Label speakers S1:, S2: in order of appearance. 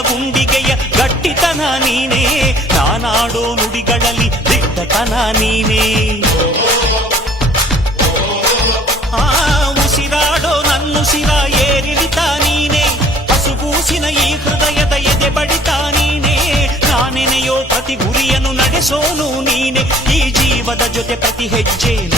S1: ದಿಟ್ಟತನ ನೀನೇ ನಾನಾಡೋ ನುಡಿಗಳಲ್ಲಿ ದಿಟ್ಟತನ ನೀನೇ ಆ ಉಸಿರಾಡೋ ನನ್ನುಸಿರ ಏರಿಳಿತ ನೀನೇ ಹಸುಗೂಸಿನ ಈ ಹೃದಯದ ಎದೆ ಬಡಿತ ನೀನೇ ನಾನೆನೆಯೋ ಪ್ರತಿ ಗುರಿಯನ್ನು ನಡೆಸೋನು ನೀನೆ ಈ ಜೀವದ ಜೊತೆ ಪ್ರತಿ ಹೆಜ್ಜೆ